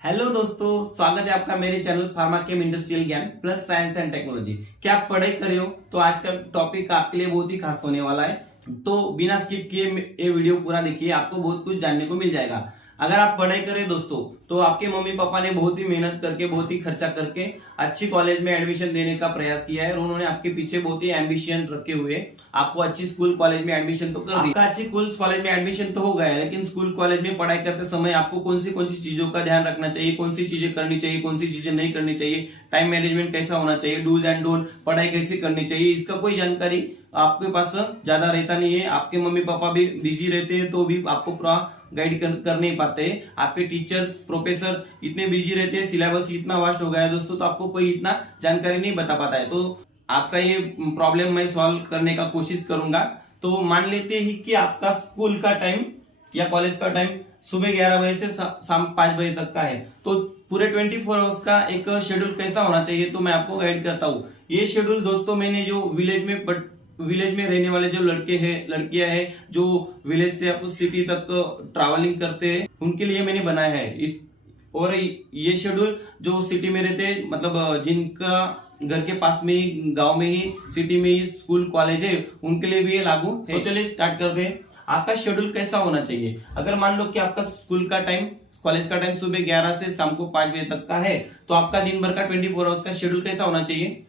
Hello दोस्तों, स्वागत है आपका मेरे चैनल फार्मा केम इंडस्ट्रियल ज्ञान प्लस साइंस एंड टेक्नोलॉजी। क्या आप पढ़ाई कर रहे हो तो आज का टॉपिक आपके लिए बहुत ही खास होने वाला है। तो बिना स्किप किए ये वीडियो पूरा देखिए, आपको बहुत कुछ जानने को मिल जाएगा। अगर आप पढ़ाई कर रहे हैं दोस्तों तो आपके मम्मी पापा ने बहुत ही मेहनत करके, बहुत ही खर्चा करके अच्छी कॉलेज में एडमिशन देने का प्रयास किया है और उन्होंने आपके पीछे बहुत ही एम्बिशन रखे हुए आपको अच्छी स्कूल कॉलेज में एडमिशन तो कर दिया। अच्छी स्कूल कॉलेज में एडमिशन तो हो गया है, लेकिन स्कूल कॉलेज में पढ़ाई करते समय आपको कौन सी चीजों का ध्यान रखना चाहिए, कौन सी चीजें करनी चाहिए, कौन सी चीजें नहीं करनी चाहिए, टाइम मैनेजमेंट कैसा होना चाहिए, डूज एंड डोंट, पढ़ाई कैसे करनी चाहिए, इसका कोई जानकारी आपके पास ज्यादा रहता नहीं है। आपके मम्मी पापा भी बिजी रहते हैं तो भी आपको पूरा गाइड कर नहीं पाते। आपके टीचर्स प्रोफेसर इतने बिजी रहते हैं, सिलेबस इतना वास्ट हो गया है दोस्तों, तो आपको कोई इतना जानकारी नहीं बता पाता है। तो आपका ये प्रॉब्लम मैं सॉल्व करने का कोशिश करूंगा। तो मान लेते हैं कि आपका स्कूल का टाइम या कॉलेज का टाइम सुबह 11 बजे से शाम 5 बजे तक का है, तो पूरे 24 आवर्स का एक शेड्यूल कैसा होना चाहिए तो मैं आपको गाइड करता हूँ। ये शेड्यूल दोस्तों मैंने जो विलेज में रहने वाले जो लड़के हैं लड़कियां हैं, जो विलेज से आप सिटी तक ट्रैवलिंग करते हैं, उनके लिए मैंने बनाया है इस। और ये शेड्यूल जो सिटी में रहते हैं, मतलब जिनका घर के पास में ही, गांव में ही, सिटी में ही स्कूल कॉलेज है, उनके लिए भी ये लागू है। तो चलिए स्टार्ट करते हैं। आपका शेड्यूल कैसा होना चाहिए। अगर मान लो कि आपका स्कूल का टाइम, कॉलेज का टाइम सुबह 11 से शाम को 5 बजे तक का है, तो आपका दिन भर का 24 आवर्स का शेड्यूल कैसा होना चाहिए।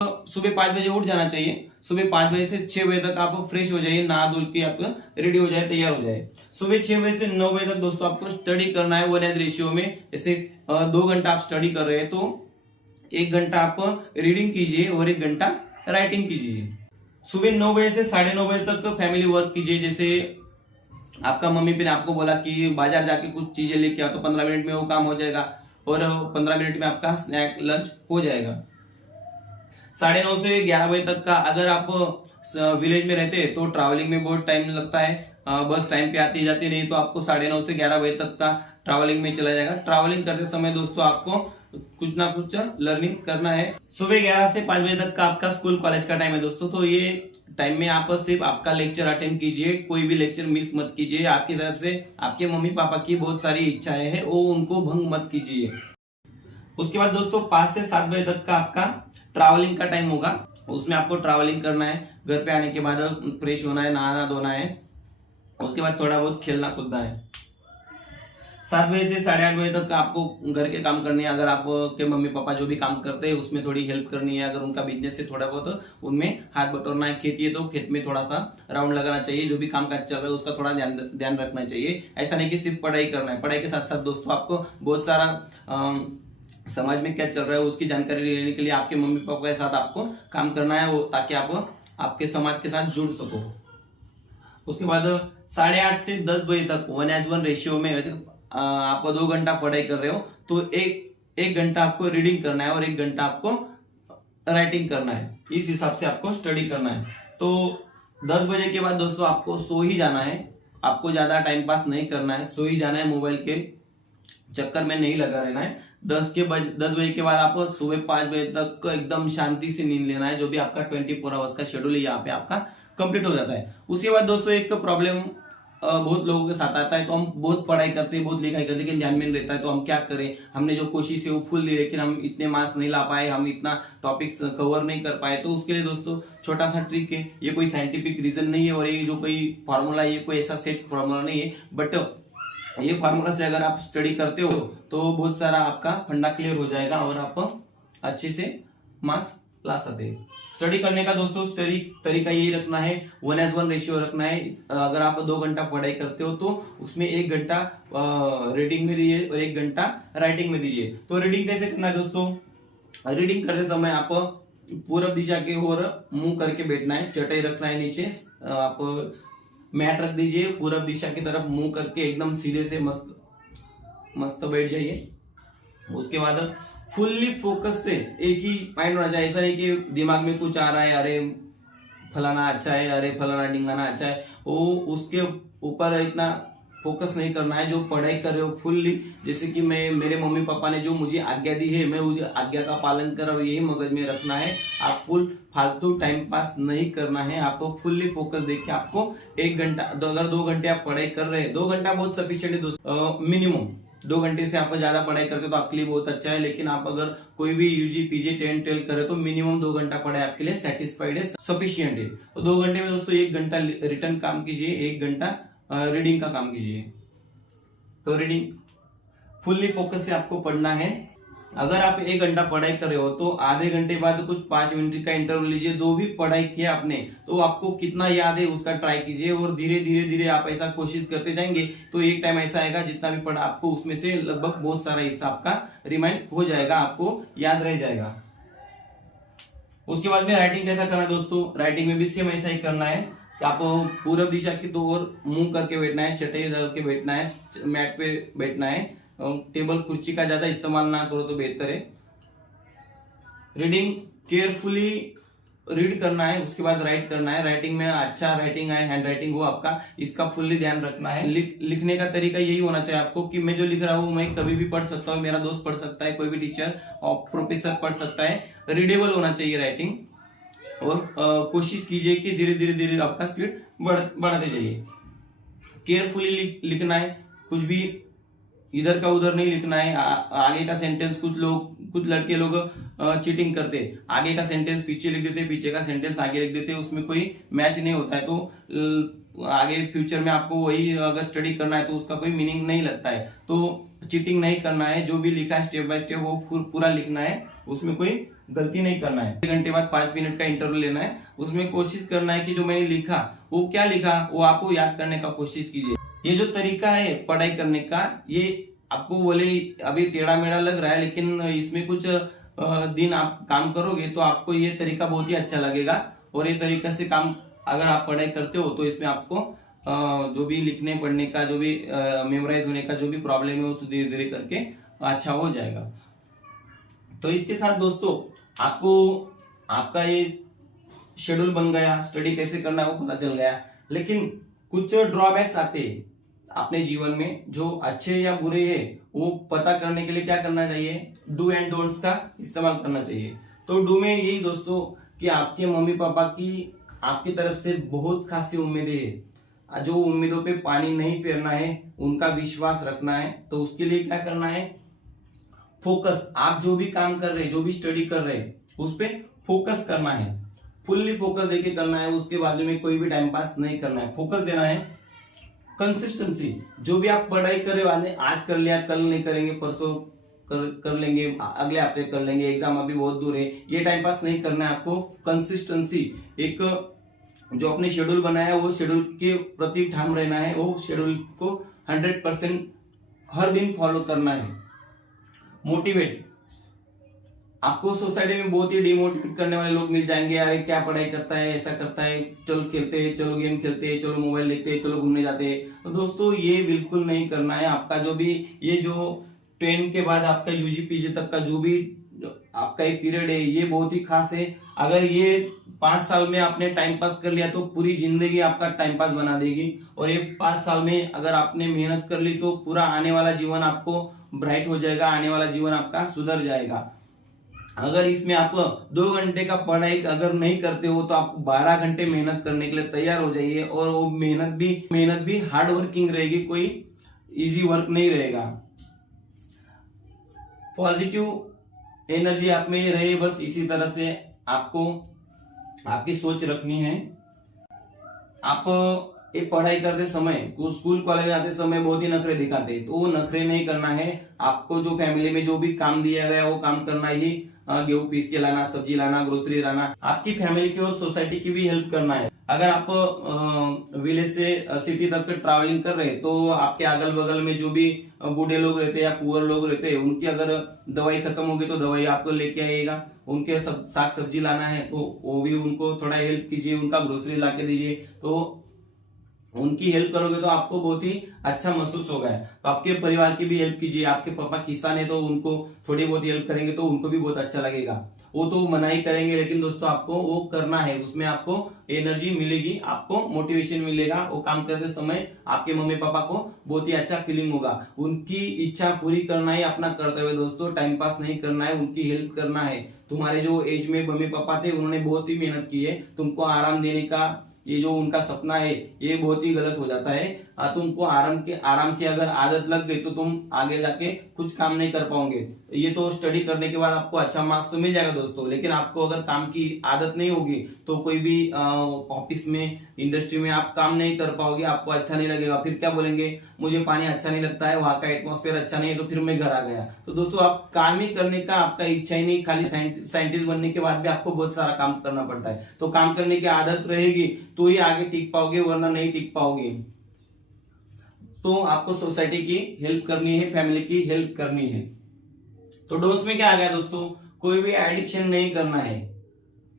सुबह 5 बजे उठ जाना चाहिए। सुबह 5 बजे से 6 बजे तक आप फ्रेश हो जाइए, नहा धुल के आप रेडी हो जाए, तैयार हो जाए। सुबह 6 बजे से 9 बजे तक दोस्तों आपको स्टडी करना है 1:1 रेशियो में। जैसे 2 घंटा आप स्टडी कर रहे हैं तो 1 घंटा आप रीडिंग कीजिए और 1 घंटा राइटिंग कीजिए। सुबह 9 बजे से 9:30 बजे तक फैमिली वर्क कीजिए। जैसे आपका मम्मी ने आपको बोला कि बाजार जाके कुछ चीजें लेके आओ, तो 15 मिनट में वो काम हो जाएगा और 15 मिनट में आपका स्नैक लंच हो जाएगा। 9:30 से 11 बजे तक का, अगर आप विलेज में रहते हैं तो ट्रैवलिंग में बहुत टाइम लगता है, बस टाइम पे आती जाती नहीं, तो आपको 9:30 से 11 बजे तक का ट्रैवलिंग में चला जाएगा। ट्रैवलिंग करते समय दोस्तों आपको कुछ ना कुछ लर्निंग करना है। सुबह 11 से 5 बजे तक का आपका स्कूल कॉलेज का टाइम है दोस्तों, तो ये टाइम में आप सिर्फ आपका लेक्चर अटेंड कीजिए, कोई भी लेक्चर मिस मत कीजिए। आपकी तरफ से आपके मम्मी पापा की बहुत सारी इच्छाएं हैं, वो उनको भंग मत कीजिए। उसके बाद दोस्तों 5 से 7 बजे तक का आपका ट्रैवलिंग का टाइम होगा। उसमें आपको ट्रैवलिंग करना है, घर पे आने के बाद फ्रेश होना है, नहाना धोना है, उसके बाद थोड़ा बहुत खेलना कूदना है। 7 बजे से 8:30 बजे तक आपको घर के काम करने हैं। अगर आपके मम्मी पापा जो भी काम करते हैं उसमें थोड़ी हेल्प करनी है। अगर उनका बिजनेस है थोड़ा बहुत उनमें हाथ बटोरना है। खेती है तो खेत में थोड़ा सा राउंड लगाना चाहिए। जो भी काम काज चल रहा है उसका थोड़ा ध्यान रखना चाहिए। ऐसा नहीं कि सिर्फ पढ़ाई करना है। पढ़ाई के साथ साथ दोस्तों आपको बहुत सारा समाज में क्या चल रहा है उसकी जानकारी लेने के लिए आपके मम्मी पापा के साथ आपको काम करना है, ताकि आप आपके समाज के साथ जुड़ सको। उसके बाद 8:30 से 10 बजे तक 1:1 रेशियो में आप 2 घंटा पढ़ाई कर रहे हो, तो एक घंटा आपको रीडिंग करना है और 1 घंटा आपको राइटिंग करना है। इस हिसाब से आपको स्टडी करना है। तो 10 बजे के बाद दोस्तों आपको सो ही जाना है। आपको ज्यादा टाइम पास नहीं करना है, सो ही जाना है, मोबाइल के चक्कर में नहीं लगा रहना है। 10 बजे के बाद आपको सुबह 5 बजे तक एकदम शांति से नींद लेना है। जो भी आपका 24 आवर्स का शेड्यूल है यहाँ पे आपका कंप्लीट हो जाता है। उसके बाद दोस्तों एक प्रॉब्लम बहुत लोगों के साथ आता है, तो हम बहुत पढ़ाई करते हैं, बहुत लिखाई करते हैं, लेकिन ध्यान में नहीं रहता है, तो हम क्या करें। हमने जो कोशिश है वो फुल ली, लेकिन हम इतने मार्क्स नहीं ला पाए, हम इतना टॉपिक्स कवर नहीं कर पाए। तो उसके लिए दोस्तों छोटा सा ट्रिक है। ये कोई साइंटिफिक रीजन नहीं है और ये जो कोई फॉर्मूला है, ये कोई ऐसा सेट फॉर्मूला नहीं है, बट ये फार्मूला से अगर आप स्टडी करते हो तो बहुत सारा आपका फंडा क्लियर हो जाएगा और आप अच्छे से मार्क्स ला सकते हैं। स्टडी करने का दोस्तों तरीका यही रखना है, 1:1 रेशियो रखना है। अगर आप 2 घंटा पढ़ाई करते हो तो उसमें 1 घंटा रीडिंग में दीजिए और 1 घंटा राइटिंग में दीजिए। तो रीडिंग कैसे करना है दोस्तों। रीडिंग करते समय आप पूरब दिशा की ओर मुंह करके बैठना है, चटाई रखना है नीचे, आप मैट रख दीजिए, पूरब दिशा की तरफ मुंह करके एकदम सीधे से मस्त बैठ जाइए। उसके बाद फुल्ली फोकस से एक ही माइंड होना चाहिए। ऐसा नहीं कि दिमाग में कुछ आ रहा है, अरे फलाना अच्छा है, अरे फलाना ढिंगाना अच्छा है, वो उसके ऊपर इतना फोकस नहीं करना है। जो पढ़ाई कर रहे हो फुल्ली, जैसे कि मेरे मम्मी पापा ने जो मुझे आज्ञा दी है, मैं उस आज्ञा का पालन कर रहा हूँ, यही मगज में रखना है। आप फुल फालतू टाइम पास नहीं करना है। आपको फुल्ली फोकस देके आपको 1 घंटा, अगर 2 घंटे आप पढ़ाई कर रहे हैं, 2 घंटा बहुत सफिशिएंट है दोस्तों, मिनिमम 2 घंटे से आप ज्यादा पढ़ाई करते हो तो आपके लिए बहुत अच्छा है, लेकिन आप अगर कोई भी यूजी पीजी 10 12 करे तो मिनिमम 2 घंटा पढ़ाई आपके लिए सेटिस्फाइड है, सफिशियंट है। तो 2 घंटे में दोस्तों 1 घंटा रिटर्न काम कीजिए, 1 घंटा रीडिंग का काम कीजिए। तो रीडिंग फुल्ली फोकस से आपको पढ़ना है। अगर आप 1 घंटा पढ़ाई कर रहे हो तो आधे घंटे बाद कुछ 5 मिनट का इंटरवल लीजिए। जो भी पढ़ाई किया आपने तो आपको कितना याद है उसका ट्राई कीजिए, और धीरे धीरे धीरे आप ऐसा कोशिश करते जाएंगे तो एक टाइम ऐसा आएगा जितना भी पढ़ा आपको उसमें से लगभग बहुत सारा हिस्सा आपका रिमाइंड हो जाएगा, आपको याद रह जाएगा। उसके बाद में राइटिंग कैसा करना है दोस्तों, राइटिंग में भी सेम ऐसा ही करना है कि आप पूरब दिशा की तो ओर मुंह करके बैठना है, चटाई डाल के बैठना है, मैट पे बैठना है, टेबल कुर्सी का ज्यादा इस्तेमाल ना करो तो बेहतर है। रीडिंग केयरफुली रीड करना है, उसके बाद राइट करना है। राइटिंग में अच्छा राइटिंग आए, हैंड राइटिंग हो आपका, इसका फुल्ली ध्यान रखना है। लिखने का तरीका यही होना चाहिए आपको कि मैं जो लिख रहा हूँ मैं कभी भी पढ़ सकता हूँ, मेरा दोस्त पढ़ सकता है, कोई भी टीचर और प्रोफेसर पढ़ सकता है। रीडेबल होना चाहिए राइटिंग, और कोशिश कीजिए कि धीरे धीरे धीरे आपका स्पीड बढ़ाते जाइए। केयरफुली लिखना है, कुछ भी इधर का उधर नहीं लिखना है। आगे का सेंटेंस कुछ लड़के लोग चीटिंग करते, आगे का सेंटेंस पीछे लिख देते, पीछे का सेंटेंस आगे लिख देते, उसमें कोई मैच नहीं होता है। तो आगे फ्यूचर में आपको वही अगर स्टडी करना है तो उसका कोई मीनिंग नहीं लगता है। तो चीटिंग नहीं करना है, जो भी लिखा है स्टेप बाय स्टेप वो पूरा लिखना है, उसमें कोई गलती नहीं करना है। 1 घंटे बाद 5 मिनट का इंटरवल लेना है, उसमें कोशिश करना है कि जो मैंने लिखा वो क्या लिखा वो आपको याद करने का कोशिश कीजिए। ये जो तरीका है पढ़ाई करने का, ये आपको बोले अभी टेढ़ा मेढ़ा लग रहा है, लेकिन इसमें कुछ दिन आप काम करोगे तो आपको ये तरीका बहुत ही अच्छा लगेगा। और ये तरीका से काम अगर आप पढ़ाई करते हो तो इसमें आपको जो भी लिखने पढ़ने का, जो भी मेमोराइज होने का जो भी प्रॉब्लम है वो तो धीरे धीरे करके अच्छा हो जाएगा। तो इसके साथ दोस्तों आपको आपका ये शेड्यूल बन गया, स्टडी कैसे करना है वो पता चल गया, लेकिन कुछ ड्रॉबैक्स आते हैं अपने जीवन में जो अच्छे या बुरे है वो पता करने के लिए क्या करना चाहिए, डू एंड डोंट्स का इस्तेमाल करना चाहिए। तो डू में यही दोस्तों कि आपके मम्मी पापा की आपकी तरफ से बहुत खासी उम्मीदें है, जो उम्मीदों पे पानी नहीं फेरना है, उनका विश्वास रखना है। तो उसके लिए क्या करना है, फोकस, आप जो भी काम कर रहे हैं, जो भी स्टडी कर रहे हैं उस पर फोकस करना है, फुल्ली फोकस देके करना है। उसके बाजू में कोई भी टाइम पास नहीं करना है, फोकस देना है। कंसिस्टेंसी, जो भी आप पढ़ाई कर रहे हो, आज कर लिया कल नहीं करेंगे, परसों कर लेंगे, अगले हफ्ते कर लेंगे, एग्जाम अभी बहुत दूर है, ये टाइम पास नहीं करना है आपको। कंसिस्टेंसी, एक जो अपने शेड्यूल बनाया है वो शेड्यूल के प्रति ठाम रहना है, वो शेड्यूल को 100% हर दिन फॉलो करना है। मोटिवेट, आपको सोसाइटी में बहुत ही डिमोटिवेट करने वाले लोग मिल जाएंगे, अरे क्या पढ़ाई करता है, ऐसा करता है, चलो खेलते हैं, चलो गेम खेलते हैं, चलो मोबाइल देखते हैं, चलो घूमने जाते हैं। तो दोस्तों ये बिल्कुल नहीं करना है। आपका जो भी ये जो 10 के बाद आपका यूजी पीजी तक का जो भी आपका एक पीरियड है ये बहुत ही खास है। अगर ये 5 साल में आपने टाइम पास कर लिया तो पूरी जिंदगी आपका टाइम पास बना देगी, और ये 5 साल में अगर आपने मेहनत कर ली तो पूरा आने वाला जीवन आपको ब्राइट हो जाएगा, आने वाला जीवन आपका सुधर जाएगा। अगर इसमें आप 2 घंटे का पढ़ाई अगर नहीं करते हो तो आप 12 घंटे मेहनत करने के लिए तैयार हो जाइए, और वो मेहनत भी हार्ड वर्किंग रहेगी, कोई इजी वर्क नहीं रहेगा। पॉजिटिव एनर्जी आप में रहे, बस इसी तरह से आपको आपकी सोच रखनी है। आप एक पढ़ाई करते समय, स्कूल कॉलेज आते समय बहुत ही नखरे दिखाते, तो वो नखरे नहीं करना है। आपको जो फैमिली में जो भी काम दिया गया वो काम करना ही, गेहूं पीस के लाना, सब्जी लाना, ग्रोसरी लाना, आपकी फैमिली की और सोसाइटी की भी हेल्प करना है। अगर आप विलेज से सिटी तक ट्रैवलिंग कर रहे हैं तो आपके अगल बगल में जो भी बूढ़े लोग रहते हैं या पुअर लोग रहते हैं, उनकी अगर दवाई खत्म होगी तो दवाई आपको लेके आइएगा। उनके साग सब्जी लाना है तो वो भी उनको थोड़ा हेल्प कीजिए, उनका ग्रोसरी ला के दीजिए। तो उनकी हेल्प करोगे तो आपको बहुत ही अच्छा महसूस होगा। तो आपके परिवार की भी हेल्प कीजिए। आपके पापा किसान है तो उनको थोड़ी बहुत हेल्प करेंगे तो उनको भी बहुत अच्छा लगेगा। वो तो मना ही करेंगे, लेकिन दोस्तों आपको वो करना है, उसमें आपको एनर्जी मिलेगी, आपको मोटिवेशन मिलेगा। वो काम करते समय आपके मम्मी पापा को बहुत ही अच्छा फीलिंग होगा। उनकी इच्छा पूरी करना ही अपना कर्तव्य है दोस्तों, टाइम पास नहीं करना है, उनकी हेल्प करना है। तुम्हारे जो एज में मम्मी पापा थे उन्होंने बहुत ही मेहनत की है, तुमको आराम देने का ये जो उनका सपना है ये बहुत ही गलत हो जाता है। तुमको आराम की अगर आदत लग गई तो तुम आगे जाके कुछ काम नहीं कर पाओगे। ये तो स्टडी करने के बाद आपको अच्छा मार्क्स तो मिल जाएगा दोस्तों, लेकिन आपको अगर काम की आदत नहीं होगी तो कोई भी ऑफिस में, इंडस्ट्री में आप काम नहीं कर पाओगे, आपको अच्छा नहीं लगेगा। फिर क्या बोलेंगे, मुझे पानी अच्छा नहीं लगता है, वहां का एटमॉस्फेयर अच्छा नहीं है, तो फिर मैं घर आ गया। तो दोस्तों आप काम ही करने का आपका इच्छा ही नहीं, खाली साइंटिस्ट बनने के बाद भी आपको बहुत सारा काम करना पड़ता है। तो काम करने की आदत रहेगी तो ही आगे टिक पाओगे, वरना नहीं टिक पाओगे। तो आपको सोसाइटी की हेल्प करनी है, फैमिली की हेल्प करनी है। तो डोज में क्या आ गया दोस्तों, कोई भी एडिक्शन नहीं करना है।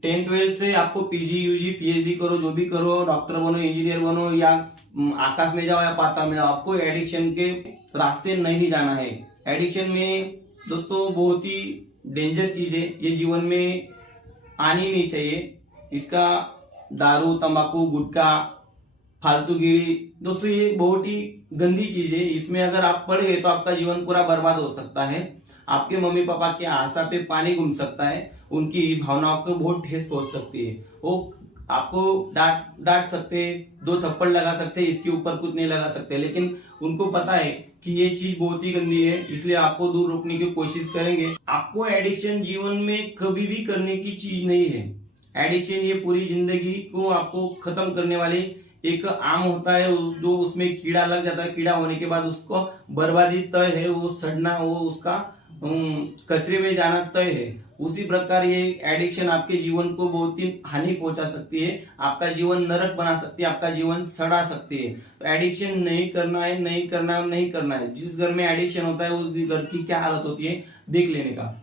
10-12 से आपको पीजी यूजी पीएचडी करो, जो भी करो, डॉक्टर बनो, इंजीनियर बनो, या आकाश में जाओ या पाताल में जाओ, आपको एडिक्शन के रास्ते नहीं जाना है। एडिक्शन में दोस्तों बहुत ही डेंजर चीज है, ये जीवन में आनी नहीं चाहिए। इसका दारू, तंबाकू, गुटखा, फालतूगिरी दोस्तों ये बहुत ही गंदी चीज है। इसमें अगर आप पड़ गए तो आपका जीवन पूरा बर्बाद हो सकता है। आपके मम्मी पापा के आशा पे पानी घूम सकता है, उनकी भावनाओं को बहुत ठेस पहुंच सकती है। वो आपको डांट सकते हैं, 2 थप्पड़ लगा सकते हैं, इसके ऊपर कुछ नहीं लगा सकते, लेकिन उनको पता है कि ये चीज बहुत ही गंदी है, इसलिए आपको दूर रोकने की कोशिश करेंगे। आपको एडिक्शन जीवन में कभी भी करने की चीज नहीं है। एडिक्शन ये पूरी जिंदगी को आपको खत्म करने वाली एक आम होता है, जो उसमें कीड़ा लग जाता है, कीड़ा होने के बाद उसको बर्बादी तय है, वो सड़ना, वो उसका कचरे में जाना तय है। उसी प्रकार ये एडिक्शन आपके जीवन को बहुत ही हानि पहुंचा सकती है, आपका जीवन नरक बना सकती है, आपका जीवन सड़ा सकती है। तो एडिक्शन नहीं करना है, नहीं करना है, नहीं करना है। जिस घर में एडिक्शन होता है उस घर की क्या हालत होती है देख लेने का।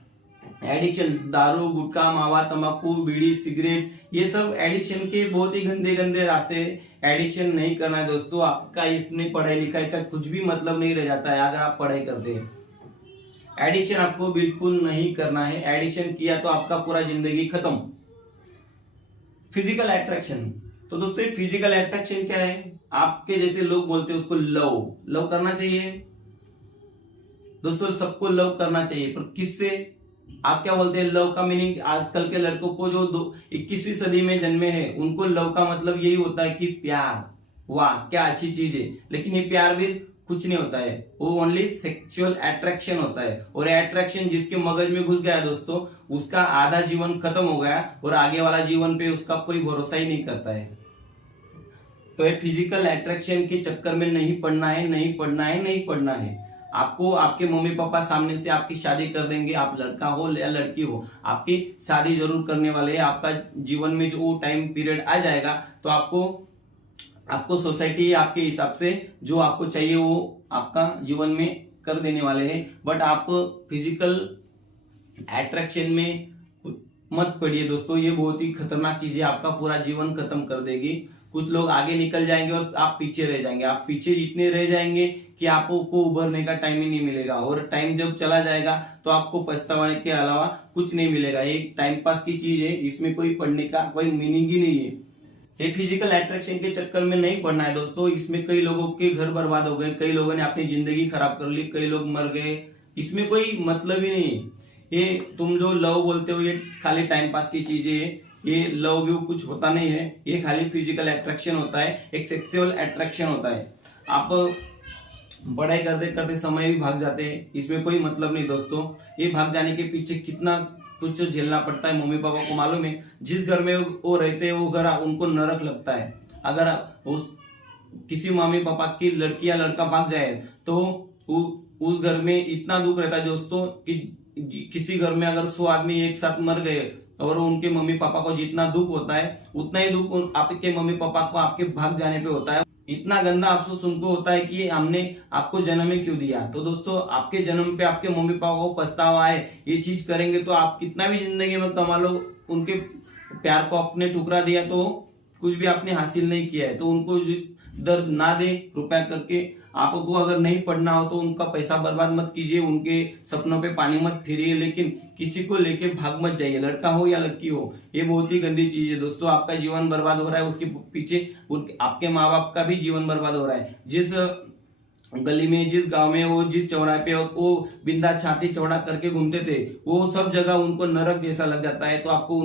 एडिक्शन दारू, गुटखा, मावा, तंबाकू, बीड़ी, सिगरेट, ये सब एडिक्शन के बहुत ही गंदे गंदे रास्ते हैं। एडिक्शन नहीं करना है दोस्तों। आपका इसमें पढ़ाई लिखाई का कुछ भी मतलब नहीं रह जाता है अगर आप पढ़ाई करते हैं। एडिक्शन आपको बिल्कुल नहीं करना है। एडिक्शन किया तो आपका पूरा जिंदगी खत्म। फिजिकल अट्रैक्शन, तो दोस्तों फिजिकल अट्रैक्शन क्या है, आपके जैसे लोग बोलते हैं उसको लव करना चाहिए दोस्तों, सबको लव करना चाहिए, पर किससे? आप क्या बोलते हैं लव का मीनिंग? आजकल के लड़कों को जो 21वीं सदी में जन्मे हैं उनको लव का मतलब यही होता है कि प्यार। वाह क्या अच्छी चीज है, लेकिन ये प्यार भी कुछ नहीं होता है, वो ओनली सेक्सुअल अट्रैक्शन होता है। और अट्रैक्शन जिसके मगज में घुस गया दोस्तों, उसका आधा जीवन खत्म हो गया और आगे वाला जीवन पे उसका कोई भरोसा ही नहीं करता है। तो ये फिजिकल अट्रैक्शन के चक्कर में नहीं पड़ना है, नहीं पड़ना है, नहीं पड़ना है। आपको आपके मम्मी पापा सामने से आपकी शादी कर देंगे, आप लड़का हो या लड़की हो, आपकी शादी जरूर करने वाले हैं। आपका जीवन में जो टाइम पीरियड आ जाएगा तो आपको सोसाइटी आपके हिसाब से जो आपको चाहिए वो आपका जीवन में कर देने वाले हैं। बट आप फिजिकल अट्रैक्शन में मत पड़िए दोस्तों, ये बहुत ही खतरनाक चीज है, आपका पूरा जीवन खत्म कर देगी। कुछ लोग आगे निकल जाएंगे और आप पीछे रह जाएंगे। आप पीछे इतने रह जाएंगे कि आपको उभरने का टाइम ही नहीं मिलेगा, और टाइम जब चला जाएगा तो आपको पछताने के अलावा कुछ नहीं मिलेगा। एक टाइम पास की चीज है, इसमें कोई पढ़ने का कोई मीनिंग ही नहीं है। ये फिजिकल अट्रैक्शन के चक्कर में नहीं पड़ना है दोस्तों। इसमें कई लोगों के घर बर्बाद हो गए, कई लोगों ने अपनी जिंदगी खराब कर ली, कई लोग मर गए। इसमें कोई मतलब ही नहीं है। ये तुम जो लव बोलते हो ये खाली टाइम पास की चीजें है, ये लव भी कुछ होता नहीं है, ये खाली फिजिकल अट्रैक्शन होता है, एक सेक्सुअल अट्रैक्शन होता है। आप पढ़ाई करते करते समय भी भाग जाते हैं, इसमें कोई मतलब नहीं दोस्तों। ये भाग जाने के पीछे कितना कुछ झेलना पड़ता है मम्मी पापा को मालूम है। जिस घर में वो रहते हैं वो घर उनको नरक लगता है। अगर उस किसी मम्मी पापा की लड़की या लड़का भाग जाए तो उस घर में इतना दुख रहता है दोस्तों कि किसी घर में अगर 100 आदमी एक साथ मर गए और उनके मम्मी पापा को जितना दुख होता है उतना ही दुख आपके मम्मी पापा को आपके भाग जाने पे होता है। इतना गंदा अफसोस उनको होता है कि हमने आपको जन्म ही क्यों दिया। तो दोस्तों आपके जन्म पे आपके मम्मी पापा को पछतावा है, ये चीज करेंगे तो आप कितना भी जिंदगी में कमा लो, उनके प्यार को आपने ठुकरा दिया तो कुछ भी आपने हासिल नहीं किया है। तो उनको दर्द ना दे कृपया करके। आपको अगर नहीं पढ़ना हो तो उनका पैसा बर्बाद मत कीजिए, उनके सपनों पे पानी मत फिरिए, लेकिन किसी को लेके भाग मत जाइए, लड़का हो या लड़की हो। ये बहुत ही गंदी चीज है दोस्तों। आपका जीवन बर्बाद हो रहा है, उसके पीछे आपके माँ बाप का भी जीवन बर्बाद हो रहा है। जिस गली में, जिस गांव में वो, जिस चौराहे पे वो बिंदा छाती चौड़ा करके घूमते थे, वो सब जगह उनको नरक जैसा लग जाता है। तो आपको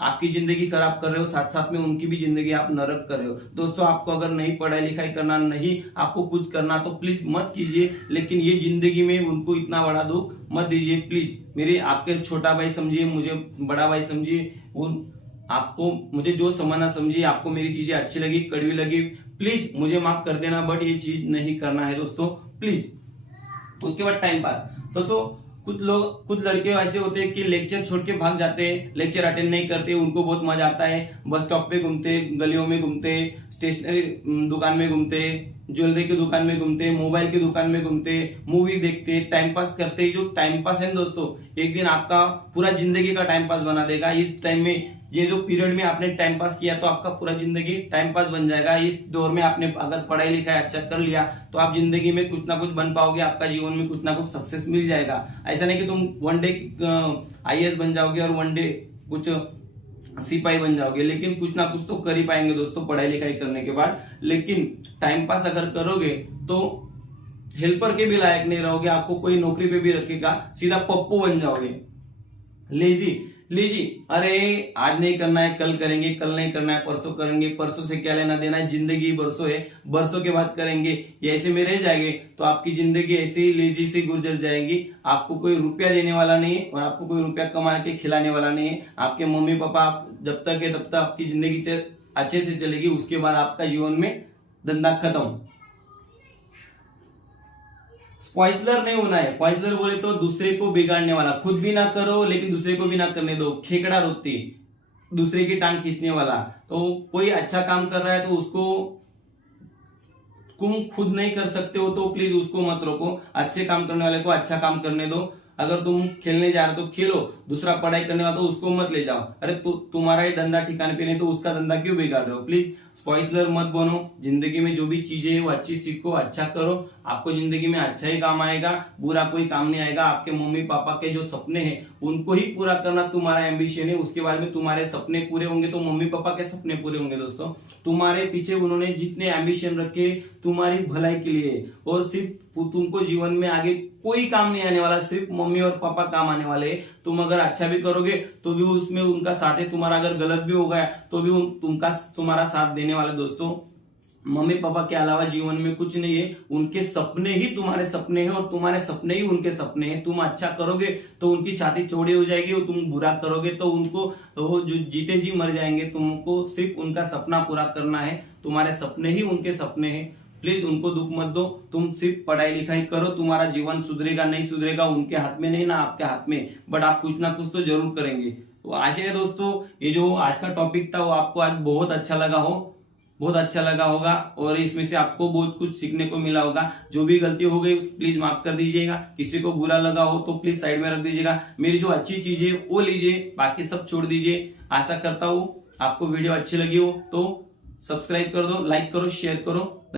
आपकी जिंदगी खराब कर रहे हो, साथ साथ में उनकी भी जिंदगी आप नरक कर रहे हो। दोस्तों, आपको अगर नहीं पढ़ाई लिखाई करना, नहीं आपको कुछ करना, तो प्लीज मत कीजिए, लेकिन ये जिंदगी में उनको इतना बड़ा दुख मत दीजिए प्लीज। मेरे आपके छोटा भाई समझिए, मुझे बड़ा भाई समझिए, आपको मुझे जो समझना समझिए। आपको मेरी चीजें अच्छी लगी, कड़वी लगी, प्लीज मुझे माफ कर देना, बट ये चीज नहीं करना है दोस्तों प्लीज। उसके बाद टाइम पास दोस्तों, कुछ लड़के ऐसे होते हैं कि लेक्चर छोड़ के भाग जाते हैं, लेक्चर अटेंड नहीं करते, उनको बहुत मजा आता है, बस स्टॉप पे घूमते, गलियों में घूमते, स्टेशनरी दुकान में घूमते, ज्वेलरी की दुकान में घूमते, मोबाइल की दुकान में घूमते, मूवी देखते, टाइम पास करते। जो टाइम पास है दोस्तों, एक दिन आपका पूरा जिंदगी का टाइम पास बना देगा। इस टाइम में, ये जो पीरियड में आपने टाइम पास किया, तो आपका पूरा जिंदगी टाइम पास बन जाएगा। इस दौर में आपने अगर पढ़ाई लिखाई अच्छा कर लिया, तो आप जिंदगी में कुछ ना कुछ बन पाओगे, आपका जीवन में कुछ ना कुछ सक्सेस मिल जाएगा। ऐसा नहीं कि तुम वन डे IAS बन जाओगे और वन डे कुछ सिपाही बन जाओगे, लेकिन कुछ ना कुछ तो कर ही पाएंगे दोस्तों पढ़ाई लिखाई करने के बाद। लेकिन टाइम पास अगर करोगे तो हेल्पर के भी लायक नहीं रहोगे, आपको कोई नौकरी पे भी रखेगा, सीधा पप्पू बन जाओगे। लेजी, अरे आज नहीं करना है कल करेंगे, कल नहीं करना है परसों करेंगे, परसों से क्या लेना देना है, जिंदगी बरसों है, बरसों के बाद करेंगे, ये ऐसे में रह जाएंगे तो आपकी जिंदगी ऐसे ही लेजी से गुजर जाएगी। आपको कोई रुपया देने वाला नहीं है और आपको कोई रुपया कमा के खिलाने वाला नहीं है। आपके मम्मी पापा जब तक है तब तक आपकी जिंदगी अच्छे से चलेगी, उसके बाद आपका जीवन में धंधा खत्म। स्पॉइलर नहीं होना है। स्पॉइलर बोले तो दूसरे को बिगाड़ने वाला, खुद भी ना करो लेकिन दूसरे को भी ना करने दो, खेकड़ा रोकती, दूसरे की टांग खींचने वाला। तो कोई अच्छा काम कर रहा है तो उसको तुम खुद नहीं कर सकते हो तो प्लीज उसको मत रोको, अच्छे काम करने वाले को अच्छा काम करने दो। अगर तुम खेलने जा रहे हो तो खेलो, दूसरा पढ़ाई करने वाला तो उसको मत ले जाओ। अरे तुम्हारा ही धंधा ठिकाने पे नहीं तो उसका धंधा क्यों बिगाड़ रहे हो। प्लीज स्पॉइलर मत बनो। जिंदगी में जो भी चीजें है वो अच्छी सीखो, अच्छा करो, आपको जिंदगी में अच्छा ही काम आएगा, बुरा कोई काम नहीं आएगा। आपके मम्मी पापा के जो सपने हैं उनको ही पूरा करना तुम्हारा एम्बिशन है। उसके बाद में तुम्हारे सपने पूरे होंगे तो मम्मी पापा के सपने पूरे होंगे। दोस्तों, तुम्हारे पीछे उन्होंने जितने एम्बिशन रखे तुम्हारी भलाई के लिए, और सिर्फ तुमको जीवन में आगे कोई काम नहीं आने वाला, सिर्फ मम्मी और पापा काम आने वाले। तुम अगर अच्छा भी करोगे तो भी उसमें उनका साथ है, तुम्हारा अगर गलत भी हो गया तो भी तुम्हारा साथ देने वाले। दोस्तों, मम्मी पापा के अलावा जीवन में कुछ नहीं है, उनके सपने ही तुम्हारे सपने हैं और तुम्हारे सपने ही उनके सपने हैं। तुम अच्छा करोगे तो उनकी छाती चौड़ी हो जाएगी और तुम बुरा करोगे तो उनको वो जो जीते जी मर जाएंगे। तुमको सिर्फ उनका सपना पूरा करना है, तुम्हारे सपने ही उनके सपने हैं। प्लीज उनको दुख मत दो, तुम सिर्फ पढ़ाई लिखाई करो, तुम्हारा जीवन सुधरेगा नहीं सुधरेगा उनके हाथ में नहीं ना आपके हाथ में, बट आप कुछ ना कुछ तो जरूर करेंगे। तो आशा है दोस्तों ये जो आज का टॉपिक था वो आपको आज बहुत अच्छा लगा होगा और इसमें से आपको बहुत कुछ सीखने को मिला होगा। जो भी गलती हो गई प्लीज माफ कर दीजिएगा, किसी को बुरा लगा हो तो प्लीज साइड में रख दीजिएगा। मेरी जो अच्छी चीजें वो लीजिए, बाकी सब छोड़ दीजिए। आशा करता हूँ आपको वीडियो अच्छी लगी हो तो सब्सक्राइब कर दो, लाइक करो, शेयर करो।